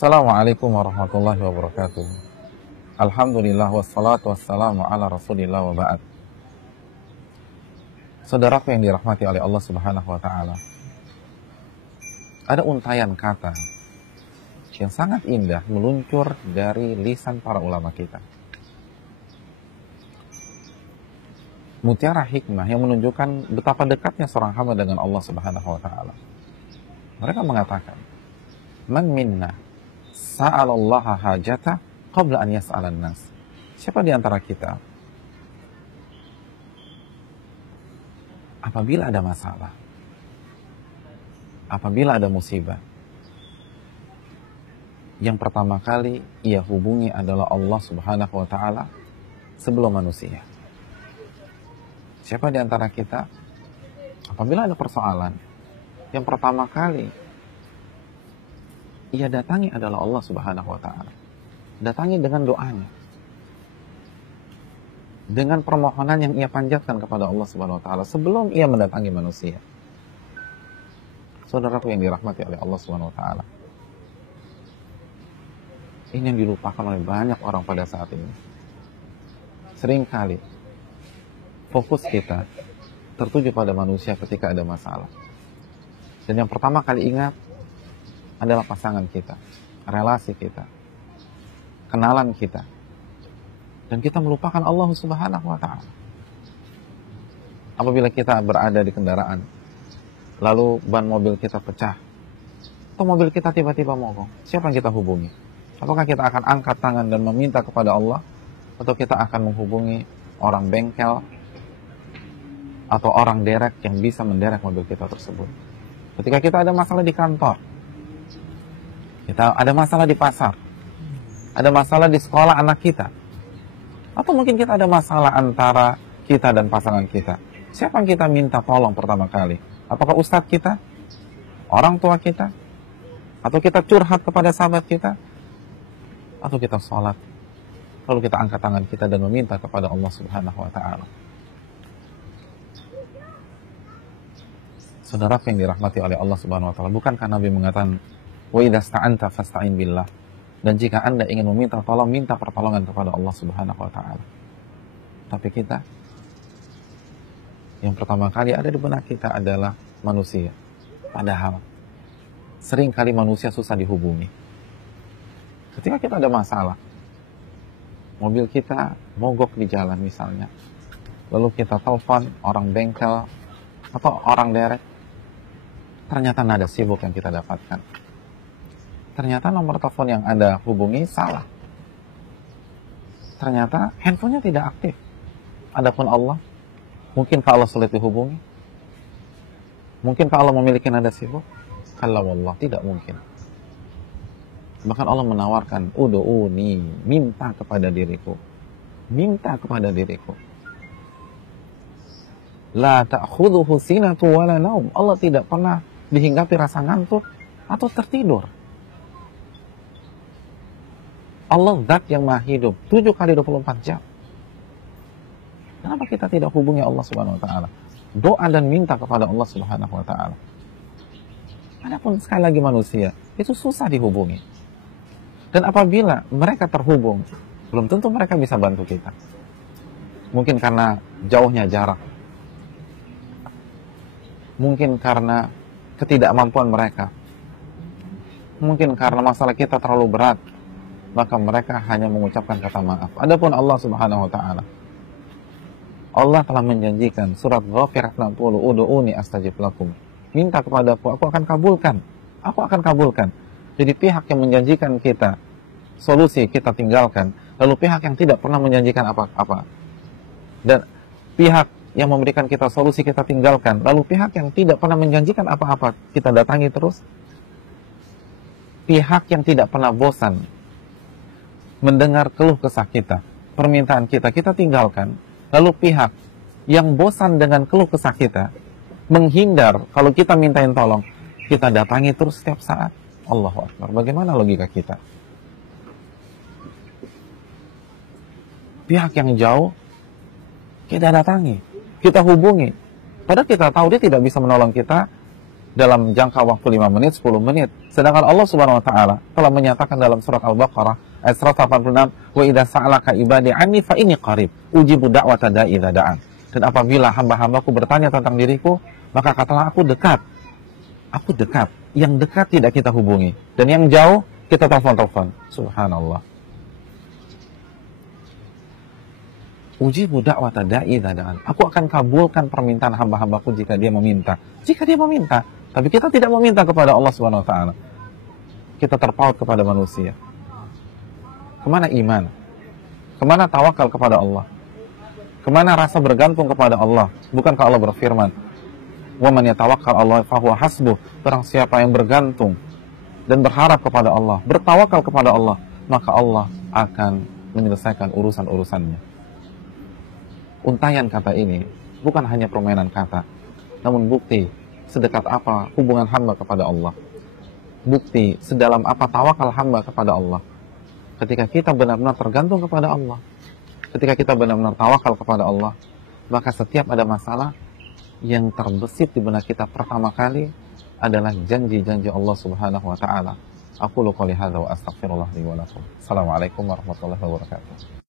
Assalamualaikum warahmatullahi wabarakatuh. Alhamdulillah wassalatu wassalamu ala rasulillah wa ba'd. Saudaraku yang dirahmati oleh Allah subhanahu wa ta'ala, ada untayan kata yang sangat indah meluncur dari lisan para ulama kita. Mutiara hikmah yang menunjukkan betapa dekatnya seorang hamba dengan Allah subhanahu wa ta'ala. Mereka mengatakan, man minna sa'alallaha hajata qabla an yas'alan nas. Siapa di antara kita apabila ada masalah, apabila ada musibah, yang pertama kali ia hubungi adalah Allah subhanahu wa ta'ala sebelum manusia. Siapa di antara kita apabila ada persoalan, yang pertama kali ia datangi adalah Allah subhanahu wa ta'ala. Datangi dengan doanya, dengan permohonan yang ia panjatkan kepada Allah subhanahu wa ta'ala sebelum ia mendatangi manusia. Saudaraku yang dirahmati oleh Allah subhanahu wa ta'ala, ini yang dilupakan oleh banyak orang pada saat ini. Seringkali fokus kita tertuju pada manusia ketika ada masalah. Dan yang pertama kali ingat adalah pasangan kita, relasi kita, kenalan kita. Dan kita melupakan Allah subhanahu wa ta'ala. Apabila kita berada di kendaraan, lalu ban mobil kita pecah, atau mobil kita tiba-tiba mogok, siapa yang kita hubungi? Apakah kita akan angkat tangan dan meminta kepada Allah, atau kita akan menghubungi orang bengkel atau orang derek yang bisa menderek mobil kita tersebut? Ketika kita ada masalah di kantor, kita ada masalah di pasar, ada masalah di sekolah anak kita, atau mungkin kita ada masalah antara kita dan pasangan kita, siapa yang kita minta tolong pertama kali? Apakah ustadz kita, orang tua kita, atau kita curhat kepada sahabat kita, atau kita sholat lalu kita angkat tangan kita dan meminta kepada Allah subhanahu wa ta'ala? Saudara yang dirahmati oleh Allah subhanahu wa ta'ala, bukankah Nabi mengatakan wa idza sta'anta fasta'in billah, dan jika Anda ingin meminta tolong, minta pertolongan kepada Allah subhanahu wa ta'ala. Tapi kita, yang pertama kali ada di benak kita adalah manusia. Padahal seringkali manusia susah dihubungi. Ketika kita ada masalah, mobil kita mogok di jalan misalnya, lalu kita telepon orang bengkel atau orang derek, ternyata nada sibuk yang kita dapatkan. Ternyata nomor telepon yang Anda hubungi salah. Ternyata handphonenya tidak aktif. Adapun Allah, mungkinkah Allah sulit dihubungi? Mungkinkah Allah memiliki nada sibuk? Kalau Allah, tidak mungkin. Bahkan Allah menawarkan, udu'uni, minta kepada diriku. Minta kepada diriku. La ta'khudhuhu sinatu wala naum. Allah tidak pernah dihinggapi rasa ngantuk atau tertidur. Allah zat yang maha hidup 7 kali 24 jam. Kenapa kita tidak hubungi Allah subhanahu wa ta'ala? Doa dan minta kepada Allah subhanahu wa ta'ala. Adapun sekali lagi manusia, itu susah dihubungi. Dan apabila mereka terhubung, belum tentu mereka bisa bantu kita. Mungkin karena jauhnya jarak. Mungkin karena ketidakmampuan mereka. Mungkin karena masalah kita terlalu berat, maka mereka hanya mengucapkan kata maaf. Adapun Allah subhanahu wa ta'ala, Allah telah menjanjikan surat Ghafir 60, udu'uni astajib lakum. Minta kepadaku, aku akan kabulkan. Aku akan kabulkan. Jadi pihak yang menjanjikan kita solusi kita tinggalkan, lalu pihak yang tidak pernah menjanjikan apa-apa. Dan pihak yang memberikan kita solusi kita tinggalkan, lalu pihak yang tidak pernah menjanjikan apa-apa kita datangi terus. Pihak yang tidak pernah bosan mendengar keluh kesah kita, permintaan kita, kita tinggalkan. Lalu pihak yang bosan dengan keluh kesah kita, menghindar kalau kita mintain tolong, kita datangi terus setiap saat. Allahu Akbar. Bagaimana logika kita? Pihak yang jauh kita datangi, kita hubungi. Padahal kita tahu dia tidak bisa menolong kita dalam jangka waktu 5 menit, 10 menit. Sedangkan Allah Subhanahu wa taala telah menyatakan dalam surat Al-Baqarah ayat 186, "Wa idza sa'alaka ibadi anni fa inni qarib, ujibu da'wata da'i idza da'an." Dan apabila hamba-hambaku bertanya tentang diriku, maka katalah aku dekat. Aku dekat. Yang dekat tidak kita hubungi, dan yang jauh kita telepon-telepon. Subhanallah. Ujibu da'wata da'i idza da'an. Aku akan kabulkan permintaan hamba-hambaku jika dia meminta. Jika dia meminta. Tapi kita tidak meminta kepada Allah Subhanahu wa taala. Kita terpaut kepada manusia. Kemana iman? Kemana tawakal kepada Allah? Kemana rasa bergantung kepada Allah? Bukankah Allah berfirman, "Wa man yatawakkal 'ala Allah fahuwa hasbuh." Barang siapa yang bergantung dan berharap kepada Allah, bertawakal kepada Allah, maka Allah akan menyelesaikan urusan-urusannya. Untayan kata ini bukan hanya permainan kata, namun bukti sedekat apa hubungan hamba kepada Allah. Bukti sedalam apa tawakal hamba kepada Allah. Ketika kita benar-benar tergantung kepada Allah, ketika kita benar-benar tawakal kepada Allah, maka setiap ada masalah, yang terbesit di benak kita pertama kali adalah janji-janji Allah Subhanahu wa taala. Aku qouli hadza wa astaghfirullah li wa lakum. Assalamualaikum warahmatullahi wabarakatuh.